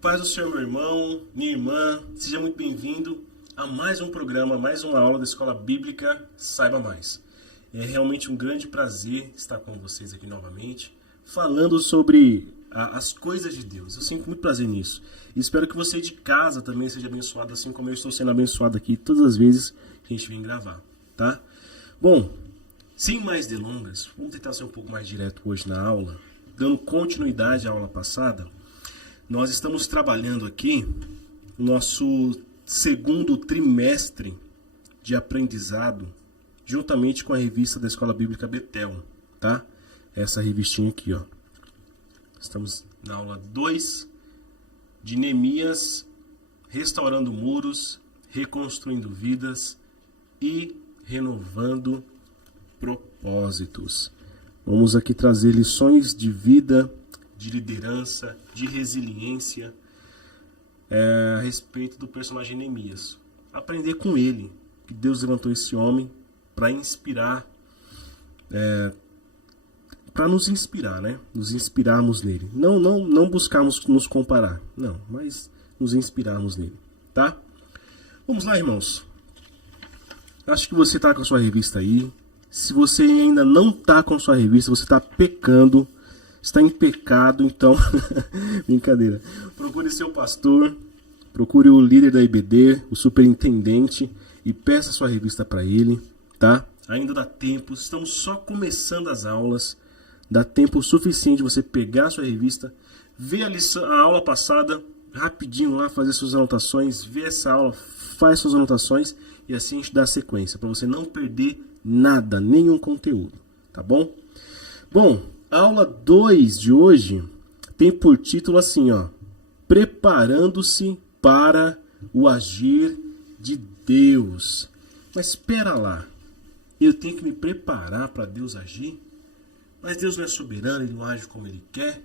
Paz do Senhor, meu irmão, minha irmã, seja muito bem-vindo a mais um programa, mais uma aula da Escola Bíblica Saiba Mais. É realmente um grande prazer estar com vocês aqui novamente, falando sobre as coisas de Deus. Eu sinto muito prazer nisso. E espero que você de casa também seja abençoado, assim como eu estou sendo abençoado aqui todas as vezes que a gente vem gravar, tá? Bom, sem mais delongas, vamos tentar ser um pouco mais direto hoje na aula, dando continuidade à aula passada. Nós estamos trabalhando aqui o nosso segundo trimestre de aprendizado, juntamente com a revista da Escola Bíblica Betel, tá? Essa revistinha aqui, ó. Estamos na aula 2 de Neemias, restaurando muros, reconstruindo vidas e renovando propósitos. Vamos aqui trazer lições de vida, de liderança, de resiliência a respeito do personagem Neemias. Aprender com ele, que Deus levantou esse homem para inspirar, para nos inspirar, né? Nos inspirarmos nele. Não buscarmos nos comparar, não, mas nos inspirarmos nele, tá? Vamos lá, irmãos. Acho que você está com a sua revista aí. Se você ainda não está com a sua revista, você está pecando. Está em pecado, então, brincadeira. Procure seu pastor, procure o líder da IBD, o superintendente e peça sua revista para ele, tá? Ainda dá tempo, estamos só começando as aulas, dá tempo suficiente de você pegar a sua revista, ver a aula passada, rapidinho lá, fazer suas anotações, ver essa aula, faz suas anotações e assim a gente dá sequência, para você não perder nada, nenhum conteúdo, tá bom? Bom, a aula 2 de hoje tem por título assim, ó, preparando-se para o agir de Deus. Mas espera lá, eu tenho que me preparar para Deus agir? Mas Deus não é soberano, Ele não age como Ele quer,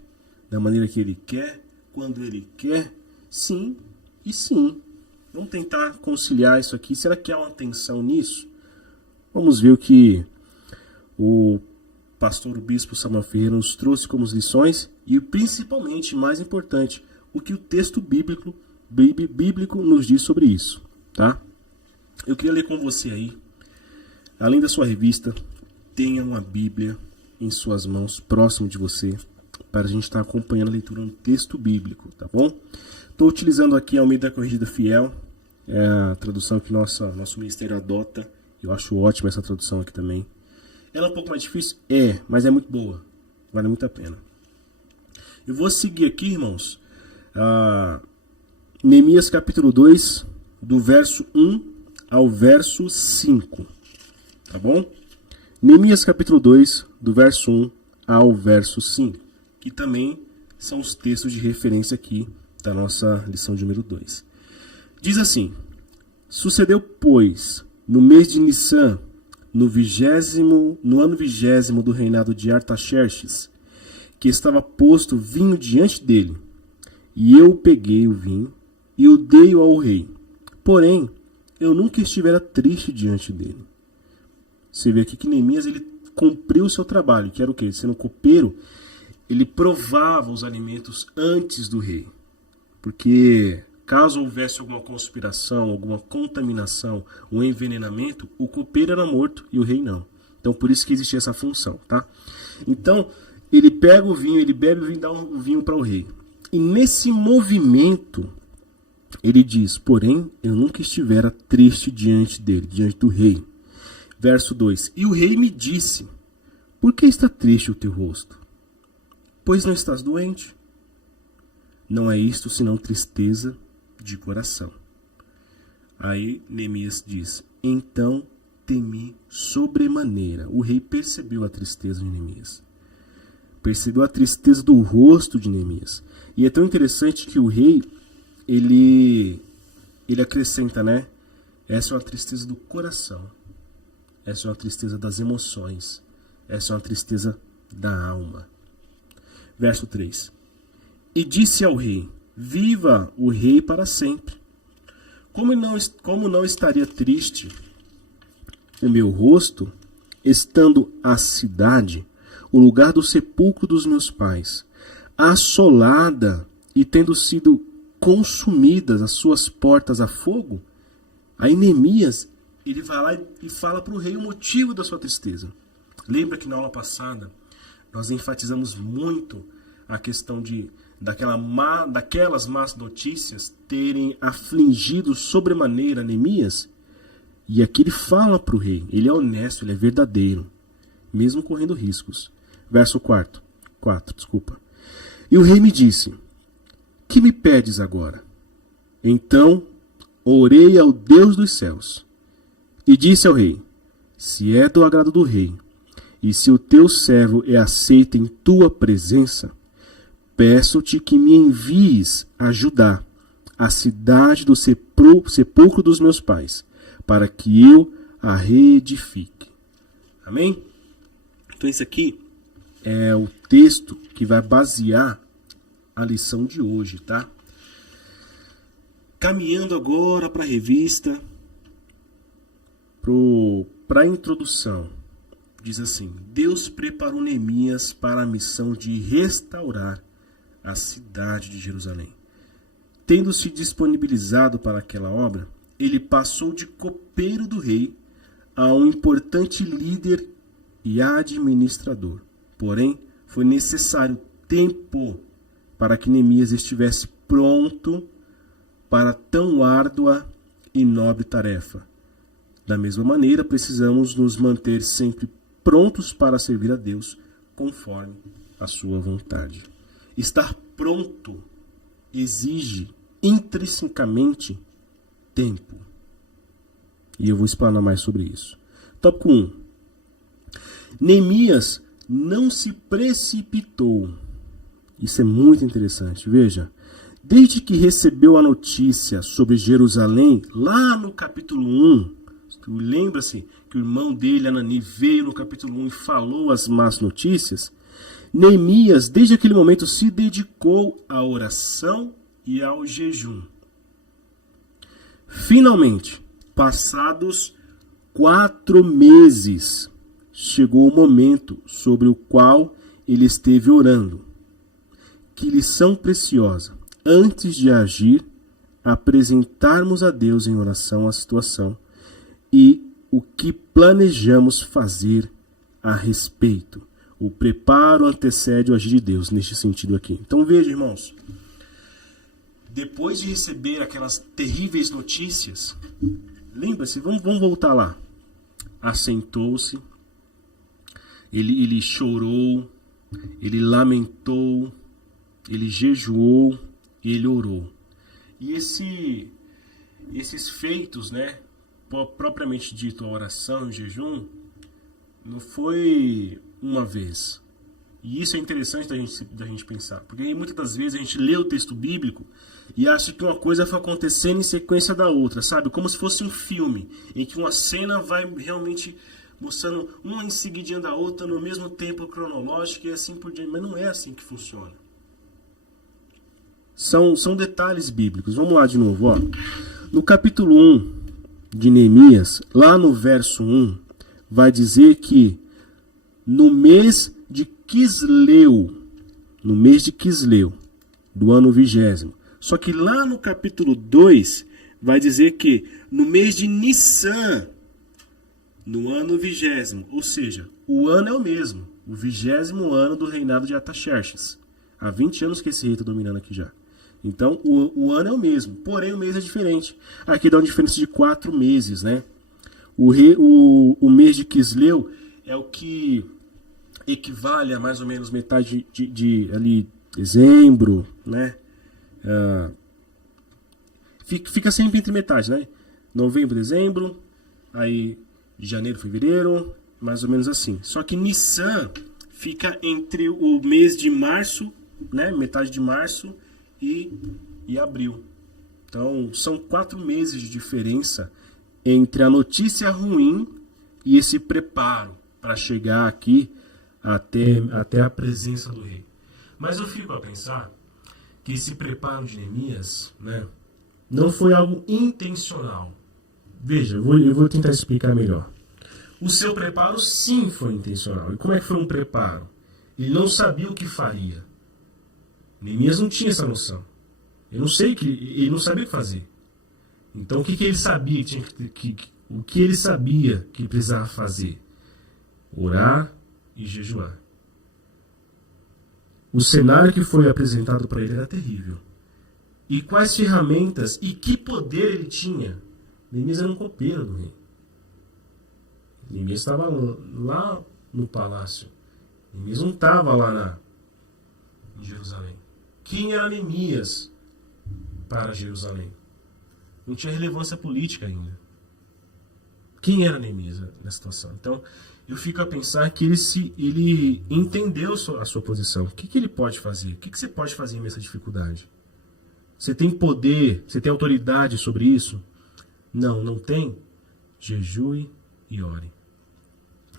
da maneira que Ele quer, quando Ele quer? Sim e sim. Vamos tentar conciliar isso aqui. Será que há uma tensão nisso? Vamos ver o que o pastor, o bispo Samuel Ferreira nos trouxe como lições e principalmente, mais importante, o que o texto bíblico nos diz sobre isso, tá? Eu queria ler com você aí, além da sua revista, tenha uma Bíblia em suas mãos, próximo de você, para a gente estar acompanhando a leitura do texto bíblico, tá bom? Estou utilizando aqui a Almeida Corrigida Fiel, é a tradução que nosso ministério adota, eu acho ótima essa tradução aqui também. Ela é um pouco mais difícil? É, mas é muito boa. Vale muito a pena. Eu vou seguir aqui, irmãos, Neemias capítulo 2, do verso 1 ao verso 5. Tá bom? Neemias capítulo 2, do verso 1 ao verso 5. Que também são os textos de referência aqui da nossa lição de número 2. Diz assim: Sucedeu, pois, no mês de Nissan, no ano 20º do reinado de Artaxerxes, que estava posto vinho diante dele, e eu peguei o vinho e o dei ao rei. Porém, eu nunca estivera triste diante dele. Você vê aqui que Neemias ele cumpriu o seu trabalho, que era o quê? Sendo copeiro, ele provava os alimentos antes do rei. Porque caso houvesse alguma conspiração, alguma contaminação, um envenenamento, o copeiro era morto e o rei não. Então, por isso que existia essa função, tá? Então, ele pega o vinho, ele bebe o vinho e dá o vinho para o rei. E nesse movimento, ele diz, porém, eu nunca estivera triste diante dele, diante do rei. Verso 2, e o rei me disse, por que está triste o teu rosto? Pois não estás doente? Não é isto senão tristeza de coração. Aí Neemias diz, então temi sobremaneira. O rei percebeu a tristeza de Neemias. Percebeu a tristeza do rosto de Neemias. E é tão interessante que o rei, ele acrescenta, né? Essa é uma tristeza do coração. Essa é uma tristeza das emoções. Essa é uma tristeza da alma. Verso 3. E disse ao rei, viva o rei para sempre. Como não estaria triste o meu rosto, estando a cidade, o lugar do sepulcro dos meus pais, assolada e tendo sido consumidas as suas portas a fogo, aí Neemias, ele vai lá e fala para o rei o motivo da sua tristeza. Lembra que na aula passada nós enfatizamos muito a questão daquelas más notícias terem afligido sobremaneira Neemias? E aqui ele fala para o rei, ele é honesto, ele é verdadeiro, mesmo correndo riscos. Verso 4. E o rei me disse: que me pedes agora? Então orei ao Deus dos céus e disse ao rei: se é do agrado do rei, e se o teu servo é aceito em tua presença, peço-te que me envies a Judá, a cidade do sepulcro dos meus pais, para que eu a reedifique. Amém? Então esse aqui é o texto que vai basear a lição de hoje, tá? Caminhando agora para a revista, para a introdução. Diz assim: Deus preparou Neemias para a missão de restaurar a cidade de Jerusalém. Tendo se disponibilizado para aquela obra, ele passou de copeiro do rei a um importante líder e administrador. Porém, foi necessário tempo para que Neemias estivesse pronto para tão árdua e nobre tarefa. Da mesma maneira, precisamos nos manter sempre prontos para servir a Deus conforme a sua vontade. Estar pronto exige intrinsecamente tempo. E eu vou explanar mais sobre isso. Tópico 1. Neemias não se precipitou. Isso é muito interessante. Veja, desde que recebeu a notícia sobre Jerusalém, lá no capítulo 1, lembra-se que o irmão dele, Anani, veio no capítulo 1 e falou as más notícias, Neemias, desde aquele momento, se dedicou à oração e ao jejum. Finalmente, passados 4 meses, chegou o momento sobre o qual ele esteve orando. Que lição preciosa! Antes de agir, apresentarmos a Deus em oração a situação e o que planejamos fazer a respeito. O preparo antecede o agir de Deus, neste sentido aqui. Então veja, irmãos, depois de receber aquelas terríveis notícias, lembra-se, vamos voltar lá. Assentou-se, ele chorou, ele lamentou, ele jejuou e ele orou. E esses feitos, né, propriamente dito, a oração e o jejum, não foi uma vez. E isso é interessante da gente pensar, porque aí, muitas das vezes a gente lê o texto bíblico e acha que uma coisa foi acontecendo em sequência da outra, sabe? Como se fosse um filme, em que uma cena vai realmente mostrando uma em seguidinha da outra no mesmo tempo cronológico e assim por diante. Mas não é assim que funciona. São detalhes bíblicos. Vamos lá de novo. Ó. No capítulo 1 de Neemias, lá no verso 1, vai dizer que no mês de Quisleu, do ano 20º. Só que lá no capítulo 2, vai dizer que no mês de Nissan, no ano 20º, ou seja, o ano é o mesmo, o 20º ano do reinado de Artaxerxes. Há 20 anos que esse rei está dominando aqui já. Então, o ano é o mesmo, porém o mês é diferente. Aqui dá uma diferença de 4 meses, né? O mês de Quisleu é o que equivale a mais ou menos metade de ali, dezembro, né? Fica sempre entre metade, né? Novembro, dezembro, aí janeiro, fevereiro, mais ou menos assim. Só que Nissan fica entre o mês de março, né? Metade de março e abril. Então, são 4 meses de diferença entre a notícia ruim e esse preparo para chegar aqui até a presença do rei. Mas eu fico a pensar que esse preparo de Neemias, né, não foi algo intencional. Veja, eu vou tentar explicar melhor. O seu preparo sim foi intencional. E como é que foi um preparo? Ele não sabia o que faria. Neemias não tinha essa noção. Ele não sabia o que fazer. Então o que ele sabia? O que ele sabia que precisava fazer? Orar e jejuar. O cenário que foi apresentado para ele era terrível. E quais ferramentas e que poder ele tinha? Neemias era um copeiro do rei. Neemias estava lá no palácio. Neemias não estava lá em Jerusalém. Quem era Neemias para Jerusalém? Não tinha relevância política ainda. Quem era Neemias nessa situação? Então, eu fico a pensar que ele entendeu a sua posição. O que ele pode fazer? O que você pode fazer nessa dificuldade? Você tem poder? Você tem autoridade sobre isso? Não, não tem? Jejue e ore.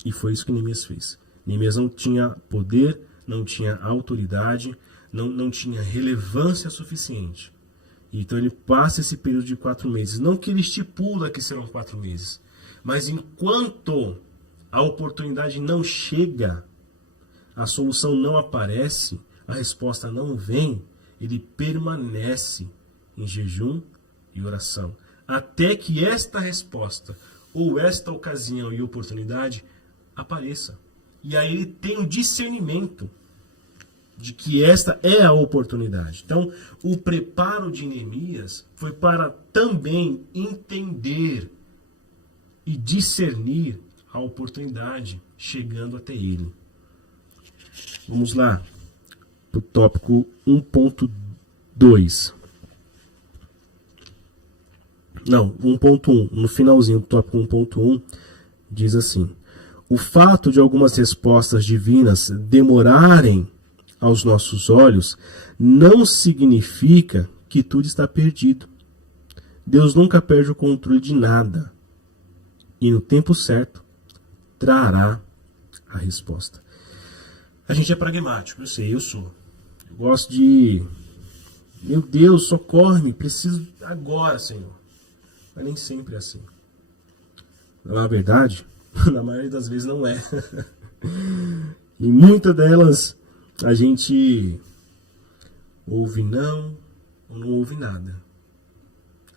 E foi isso que Neemias fez. Neemias não tinha poder, não tinha autoridade, não tinha relevância suficiente. Então ele passa esse período de 4 meses. Não que ele estipula que serão 4 meses. Mas enquanto a oportunidade não chega, a solução não aparece, a resposta não vem, ele permanece em jejum e oração. Até que esta resposta, ou esta ocasião e oportunidade, apareça. E aí ele tem o discernimento de que esta é a oportunidade. Então, o preparo de Neemias foi para também entender e discernir a oportunidade chegando até ele. Vamos lá para o tópico 1.2. Não, 1.1. No finalzinho do tópico 1.1 diz assim: o fato de algumas respostas divinas demorarem aos nossos olhos não significa que tudo está perdido. Deus nunca perde o controle de nada. E no tempo certo trará a resposta. A gente é pragmático, eu sei, eu sou. Eu gosto de... Meu Deus, socorre-me, preciso agora, Senhor. Mas nem sempre é assim. Na verdade, na maioria das vezes não é. E muitas delas a gente ouve não ou não ouve nada.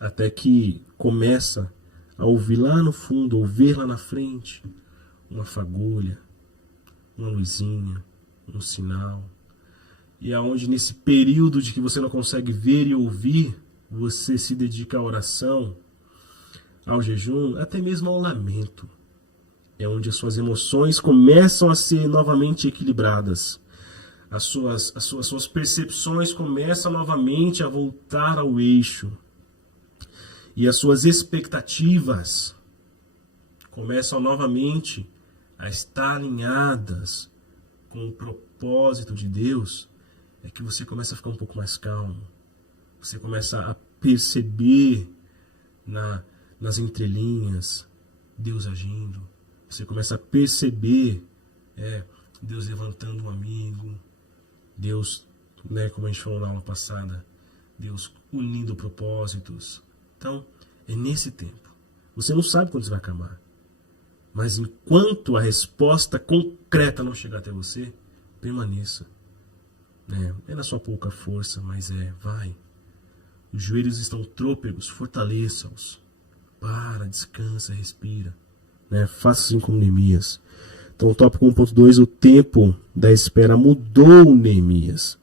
Até que começa a ouvir lá no fundo, ouvir lá na frente, uma fagulha, uma luzinha, um sinal. E aonde nesse período de que você não consegue ver e ouvir, você se dedica à oração, ao jejum, até mesmo ao lamento. É onde as suas emoções começam a ser novamente equilibradas. As suas percepções começam novamente a voltar ao eixo. E as suas expectativas começam novamente a estar alinhadas com o propósito de Deus. É que você começa a ficar um pouco mais calmo. Você começa a perceber nas entrelinhas Deus agindo. Você começa a perceber Deus levantando um amigo. Deus, como a gente falou na aula passada, Deus unindo propósitos. Então, é nesse tempo. Você não sabe quando isso vai acabar. Mas enquanto a resposta concreta não chegar até você, permaneça. É na sua pouca força, mas vai. Os joelhos estão trôpegos, fortaleça-os. Para, descansa, respira. Faça assim como Neemias. Então, tópico 1.2, o tempo da espera mudou Neemias.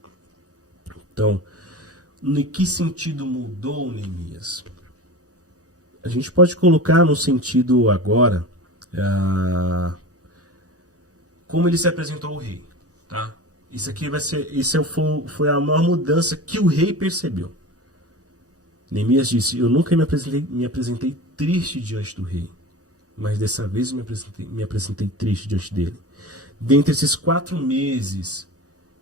Então, em que sentido mudou Neemias? A gente pode colocar no sentido agora, como ele se apresentou ao rei. Tá? Isso aqui foi a maior mudança que o rei percebeu. Neemias disse: eu nunca me apresentei triste diante do rei, mas dessa vez me apresentei triste diante dele. Dentre esses 4 meses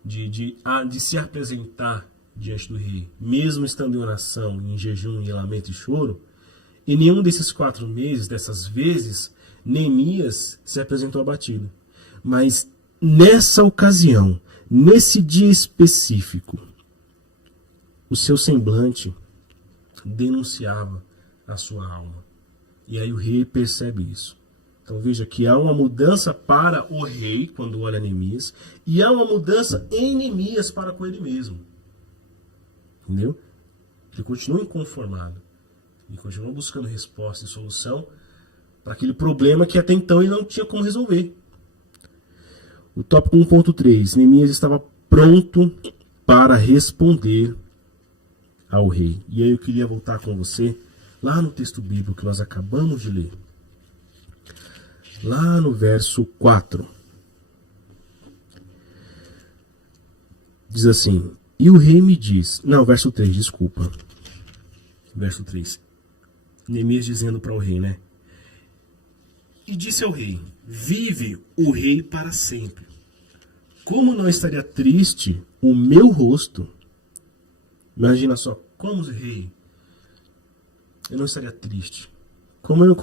de se apresentar diante do rei, mesmo estando em oração, em jejum, em lamento e choro, em nenhum desses 4 meses, dessas vezes, Neemias se apresentou abatido. Mas nessa ocasião, nesse dia específico, o seu semblante denunciava a sua alma. E aí o rei percebe isso. Então veja que há uma mudança para o rei quando olha Neemias, e há uma mudança em Neemias para com ele mesmo. Entendeu? Ele continua inconformado. Ele continua buscando resposta e solução para aquele problema que até então ele não tinha como resolver. O tópico 1.3. Neemias estava pronto para responder ao rei. E aí eu queria voltar com você lá no texto bíblico que nós acabamos de ler. Lá no verso 4. Diz assim: e o rei me diz... Não, verso 3, desculpa. Verso 3. Neemias dizendo para o rei, né? E disse ao rei: vive o rei para sempre. Como não estaria triste o meu rosto? Imagina só, como o rei, eu não estaria triste. Como eu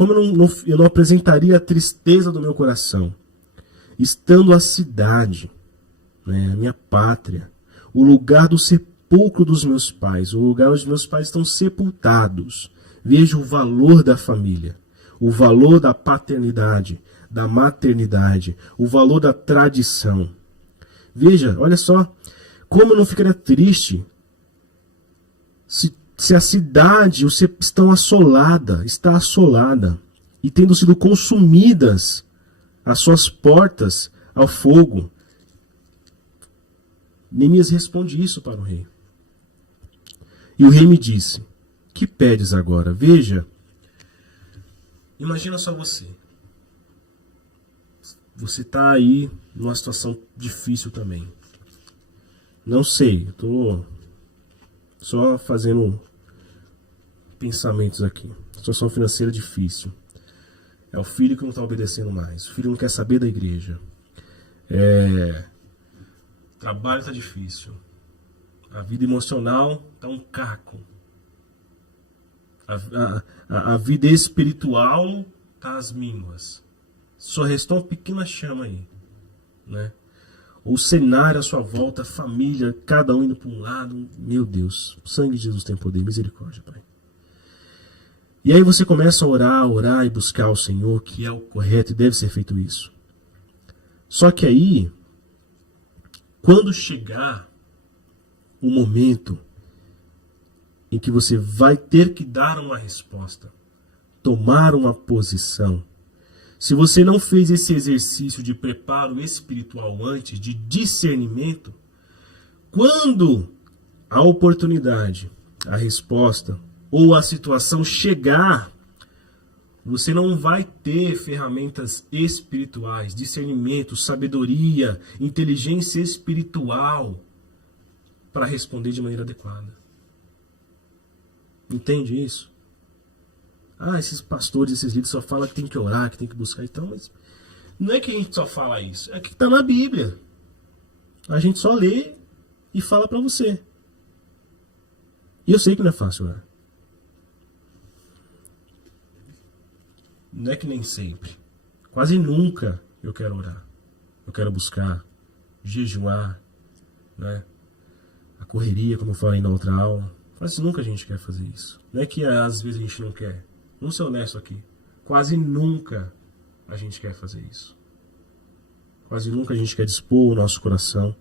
não apresentaria a tristeza do meu coração, estando a cidade, né, a minha pátria, o lugar do sepulcro dos meus pais, o lugar onde meus pais estão sepultados. Vejo o valor da família, o valor da paternidade, da maternidade, o valor da tradição. Veja, olha só, como eu não ficaria triste se a cidade está assolada e tendo sido consumidas as suas portas ao fogo. Neemias responde isso para o rei. E o rei me disse: que pedes agora? Veja, imagina só você. Você está aí numa situação difícil também. Não sei, estou só fazendo pensamentos aqui. Situação financeira difícil. É o filho que não está obedecendo mais. O filho não quer saber da igreja. O trabalho está difícil. A vida emocional está um caco. A vida espiritual está às mínguas. Só restou uma pequena chama aí, né? O cenário à sua volta, a família, cada um indo para um lado. Meu Deus, o sangue de Jesus tem poder, misericórdia, Pai. E aí você começa a orar e buscar o Senhor, que é o correto e deve ser feito isso. Só que aí, quando chegar o momento em que você vai ter que dar uma resposta, tomar uma posição, se você não fez esse exercício de preparo espiritual antes, de discernimento, quando a oportunidade, a resposta ou a situação chegar, você não vai ter ferramentas espirituais, discernimento, sabedoria, inteligência espiritual para responder de maneira adequada. Entende isso? Esses pastores, esses líderes só falam que tem que orar, que tem que buscar. Então, mas não é que a gente só fala isso, é que está na Bíblia. A gente só lê e fala para você. E eu sei que não é fácil orar. Não é que nem sempre. Quase nunca eu quero orar. Eu quero buscar, jejuar, né? A correria, como eu falei na outra aula. Quase nunca a gente quer fazer isso. Não é que às vezes a gente não quer. Vamos ser honesto aqui. Quase nunca a gente quer fazer isso. Quase nunca a gente quer dispor o nosso coração.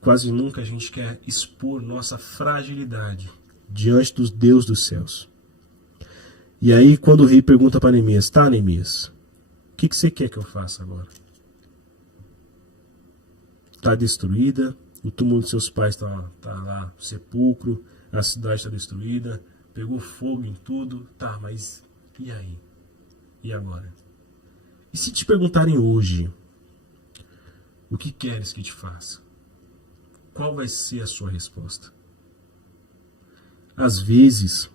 Quase nunca a gente quer expor nossa fragilidade diante dos Deus dos céus. E aí quando o rei pergunta para Neemias: tá, Neemias, o que você quer que eu faça agora? Está destruída, o túmulo de seus pais está lá, o sepulcro, a cidade está destruída, pegou fogo em tudo, tá, mas e aí? E agora? E se te perguntarem hoje, o que queres que te faça? Qual vai ser a sua resposta? Às vezes,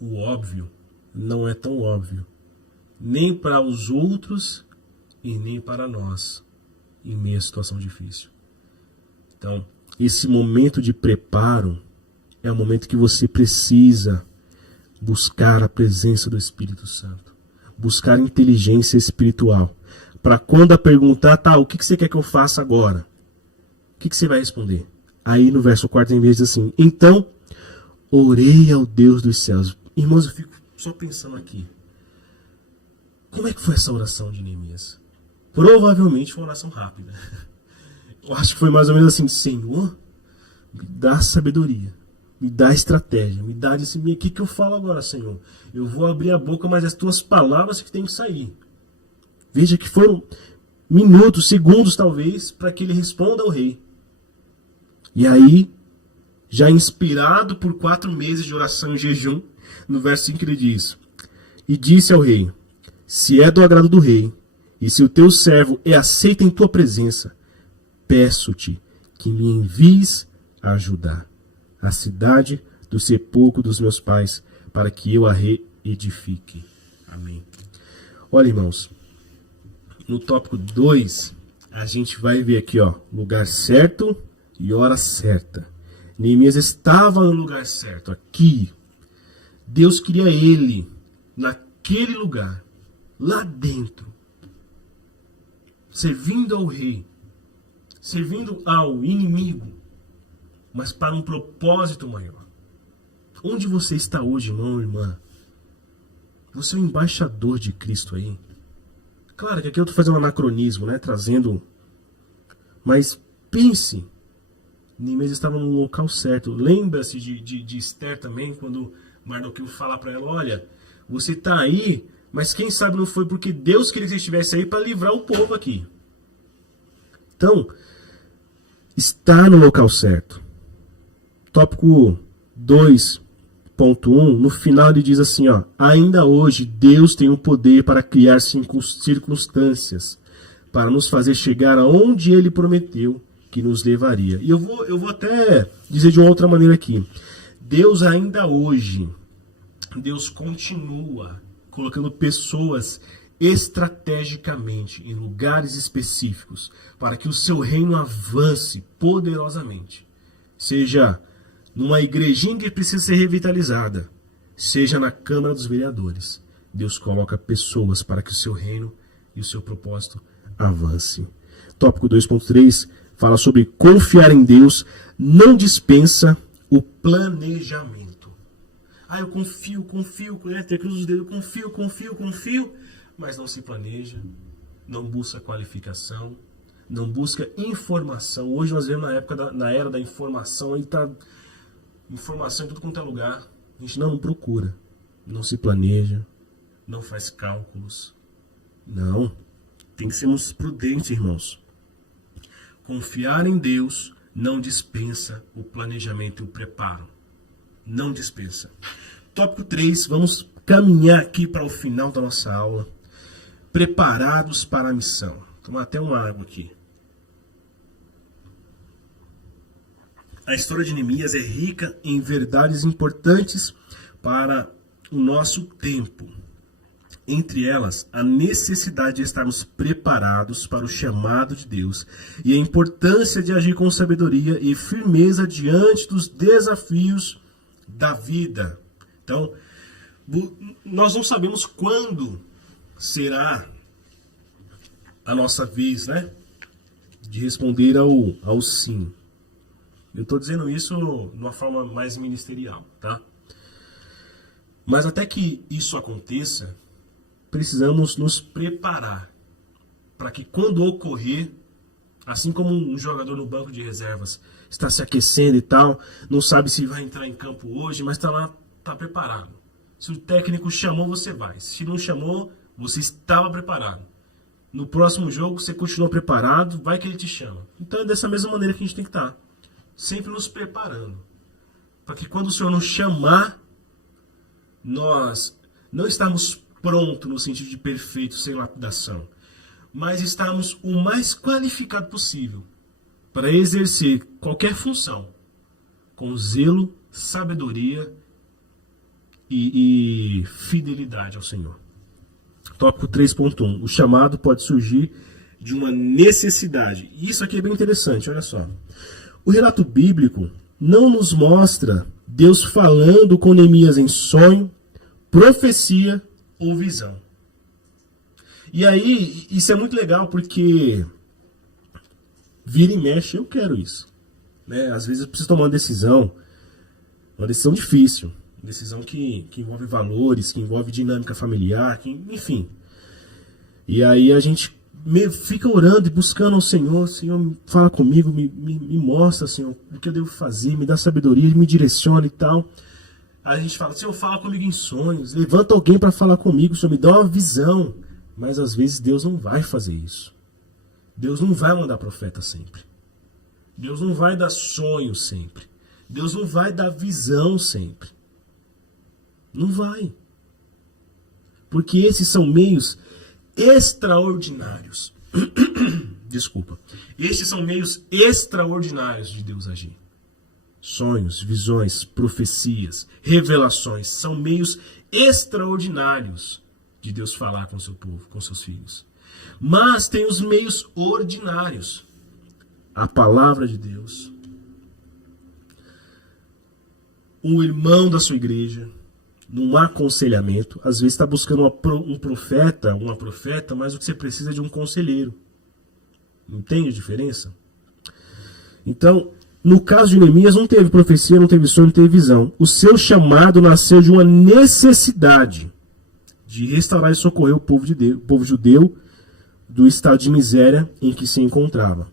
o óbvio não é tão óbvio, nem para os outros e nem para nós, em meio à situação difícil. Então, esse momento de preparo é o momento que você precisa buscar a presença do Espírito Santo, buscar inteligência espiritual, para quando a perguntar, tá, o que você quer que eu faça agora? O que você vai responder? Aí no verso 4 em vez diz assim: então orei ao Deus dos céus. Irmãos, eu fico só pensando aqui, como é que foi essa oração de Neemias? Provavelmente foi uma oração rápida. Eu acho que foi mais ou menos assim: Senhor, me dá sabedoria, me dá estratégia, me dá disciplina. O que eu falo agora, Senhor? Eu vou abrir a boca, mas as tuas palavras que têm que sair. Veja que foram minutos, segundos talvez, para que ele responda ao rei. E aí, já inspirado por 4 meses de oração e jejum, no verso 5 ele diz: e disse ao rei: se é do agrado do rei, e se o teu servo é aceito em tua presença, peço-te que me envies a ajudar a cidade do sepulcro dos meus pais, para que eu a reedifique. Amém. Olha, irmãos, no tópico 2, a gente vai ver aqui, ó, lugar certo e hora certa. Neemias estava no lugar certo, aqui. Deus queria ele naquele lugar, lá dentro, servindo ao rei, servindo ao inimigo, mas para um propósito maior. Onde você está hoje, irmão, irmã? Você é o embaixador de Cristo aí. Claro que aqui eu estou fazendo um anacronismo, né? Trazendo. Mas pense. Neemias estava no local certo. Lembra-se de Esther também, quando Mardoqueu fala para ela: olha, você está aí, mas quem sabe não foi porque Deus queria que você estivesse aí para livrar o povo aqui. Então, está no local certo. Tópico 2.1, no final ele diz assim, ó: ainda hoje Deus tem o poder para criar circunstâncias para nos fazer chegar aonde ele prometeu que nos levaria. E eu vou até dizer de uma outra maneira aqui. Deus ainda hoje, Deus continua colocando pessoas estrategicamente em lugares específicos para que o seu reino avance poderosamente. Seja numa igrejinha que precisa ser revitalizada, seja na Câmara dos Vereadores. Deus coloca pessoas para que o seu reino e o seu propósito avance. Tópico 2.3 fala sobre confiar em Deus, não dispensa o planejamento. Eu confio, ter cruz dos dedos, confio, mas não se planeja, não busca qualificação, não busca informação. Hoje nós vemos na era da informação, aí tá informação em tudo quanto é lugar. A gente não procura, não se planeja, não faz cálculos. Não, tem que sermos prudentes, irmãos. Confiar em Deus não dispensa o planejamento e o preparo. Não dispensa. Tópico 3, vamos caminhar aqui para o final da nossa aula. Preparados para a missão. Tomar até uma água aqui. A história de Neemias é rica em verdades importantes para o nosso tempo. Entre elas, a necessidade de estarmos preparados para o chamado de Deus e a importância de agir com sabedoria e firmeza diante dos desafios da vida. Então, nós não sabemos quando será a nossa vez, né, de responder ao sim. Eu estou dizendo isso de uma forma mais ministerial, tá? Mas até que isso aconteça, precisamos nos preparar para que quando ocorrer, assim como um jogador no banco de reservas está se aquecendo e tal, não sabe se vai entrar em campo hoje, mas está lá, está preparado. Se o técnico chamou, você vai. Se não chamou, você estava preparado. No próximo jogo, você continua preparado, vai que ele te chama. Então é dessa mesma maneira que a gente tem que estar. Sempre nos preparando. Para que quando o Senhor nos chamar, nós não estamos prontos no sentido de perfeito, sem lapidação, mas estamos o mais qualificado possível para exercer qualquer função com zelo, sabedoria e fidelidade ao Senhor. Tópico 3.1. O chamado pode surgir de uma necessidade. Isso aqui é bem interessante, olha só. O relato bíblico não nos mostra Deus falando com Neemias em sonho, profecia ou visão. E aí, isso é muito legal porque vira e mexe, eu quero isso. Né? Às vezes eu preciso tomar uma decisão difícil, uma decisão que envolve valores, que envolve dinâmica familiar, enfim. E aí a gente fica orando e buscando ao Senhor. Senhor, fala comigo, me mostra, Senhor, o que eu devo fazer, me dá sabedoria, me direciona e tal. Aí a gente fala, Senhor, fala comigo em sonhos, levanta alguém para falar comigo, Senhor, me dá uma visão. Mas às vezes Deus não vai fazer isso. Deus não vai mandar profeta sempre. Deus não vai dar sonho sempre. Deus não vai dar visão sempre. Não vai. Porque esses são meios extraordinários. Desculpa. Estes são meios extraordinários de Deus agir. Sonhos, visões, profecias, revelações são meios extraordinários de Deus falar com o seu povo, com seus filhos. Mas tem os meios ordinários. A palavra de Deus. Um irmão da sua igreja, num aconselhamento, às vezes está buscando um profeta, uma profeta, mas o que você precisa é de um conselheiro. Entende a diferença? Então, no caso de Neemias, não teve profecia, não teve sonho, não teve visão. O seu chamado nasceu de uma necessidade de restaurar e socorrer o povo judeu do estado de miséria em que se encontrava.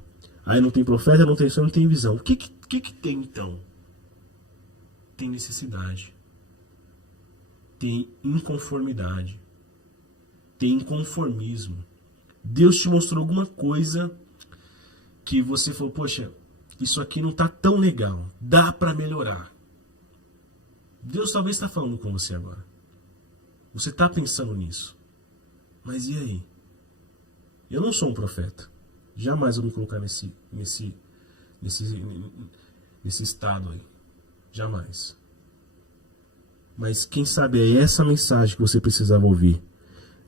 Aí não tem profeta, não tem sonho, não tem visão. O que tem então? Tem necessidade. Tem inconformidade. Tem inconformismo. Deus te mostrou alguma coisa que você falou, poxa, isso aqui não está tão legal. Dá para melhorar. Deus talvez está falando com você agora. Você está pensando nisso. Mas e aí? Eu não sou um profeta. Jamais eu me colocar nesse estado aí. Jamais. Mas quem sabe é essa mensagem que você precisava ouvir.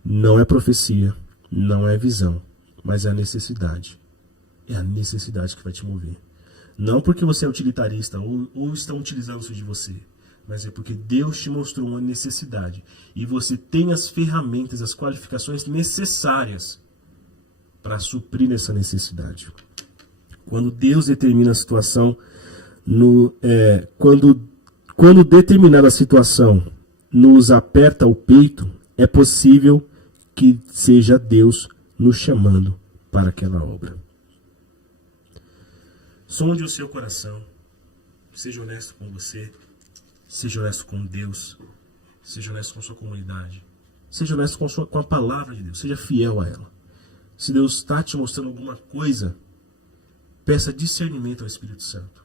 Não é profecia, não é visão, mas é a necessidade. É a necessidade que vai te mover. Não porque você é utilitarista ou estão utilizando-se de você, mas é porque Deus te mostrou uma necessidade. E você tem as ferramentas, as qualificações necessárias para suprir essa necessidade. Quando Deus determina a situação, quando determinada situação nos aperta o peito, é possível que seja Deus nos chamando para aquela obra. Sonde o seu coração. Seja honesto com você. Seja honesto com Deus. Seja honesto com a sua comunidade. Seja honesto com a palavra de Deus. Seja fiel a ela. Se Deus está te mostrando alguma coisa, peça discernimento ao Espírito Santo.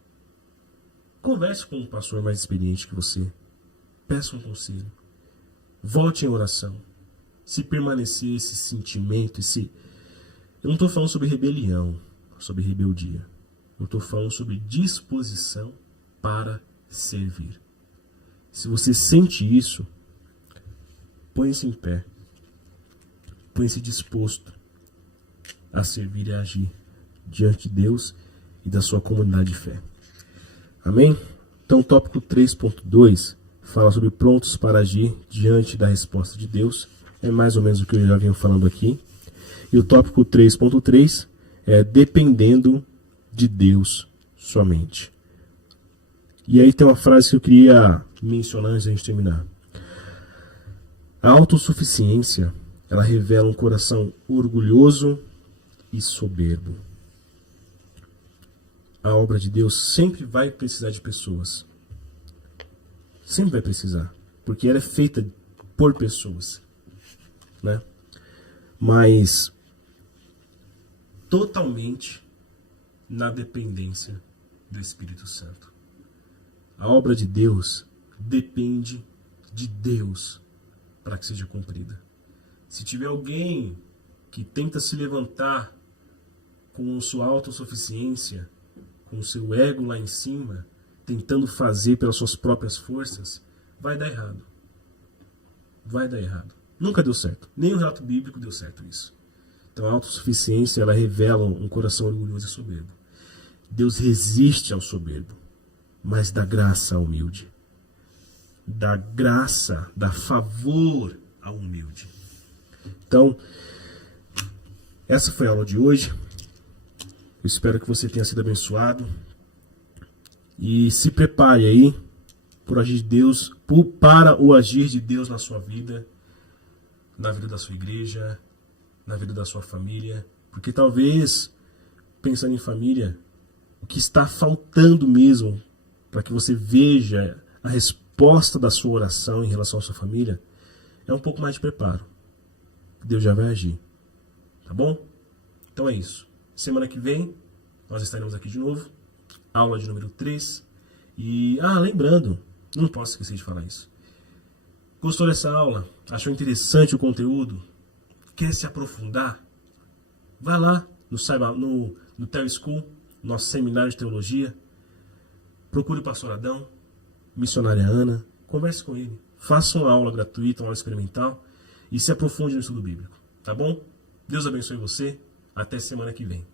Converse com um pastor mais experiente que você. Peça um conselho. Volte em oração. Se permanecer esse sentimento, eu não estou falando sobre rebelião, sobre rebeldia. Eu estou falando sobre disposição para servir. Se você sente isso, põe-se em pé. Põe-se disposto a servir e a agir diante de Deus e da sua comunidade de fé. Amém? Então, o tópico 3.2 fala sobre prontos para agir diante da resposta de Deus. É mais ou menos o que eu já vinha falando aqui. E o tópico 3.3 é dependendo de Deus somente. E aí tem uma frase que eu queria mencionar antes de a gente terminar. A autossuficiência, ela revela um coração orgulhoso e soberbo. A obra de Deus sempre vai precisar de pessoas. Sempre vai precisar. Porque ela é feita por pessoas. Né? Mas totalmente na dependência do Espírito Santo. A obra de Deus depende de Deus para que seja cumprida. Se tiver alguém que tenta se levantar com sua autossuficiência, com seu ego lá em cima, tentando fazer pelas suas próprias forças, vai dar errado. Vai dar errado. Nunca deu certo. Nem o relato bíblico deu certo isso. Então a autossuficiência, ela revela um coração orgulhoso e soberbo. Deus resiste ao soberbo, mas dá graça ao humilde. Dá graça, dá favor ao humilde. Então, essa foi a aula de hoje. Eu espero que você tenha sido abençoado. E se prepare aí por agir de Deus, para o agir de Deus na sua vida, na vida da sua igreja, na vida da sua família, porque talvez, pensando em família, o que está faltando mesmo para que você veja a resposta da sua oração em relação à sua família é um pouco mais de preparo. Deus já vai agir. Tá bom? Então é isso. Semana que vem nós estaremos aqui de novo. Aula de número 3. E, lembrando, não posso esquecer de falar isso. Gostou dessa aula? Achou interessante o conteúdo? Quer se aprofundar? Vai lá no Teleschool, nosso seminário de teologia. Procure o pastor Adão, missionária Ana. Converse com ele. Faça uma aula gratuita, uma aula experimental. E se aprofunde no estudo bíblico. Tá bom? Deus abençoe você. Até semana que vem.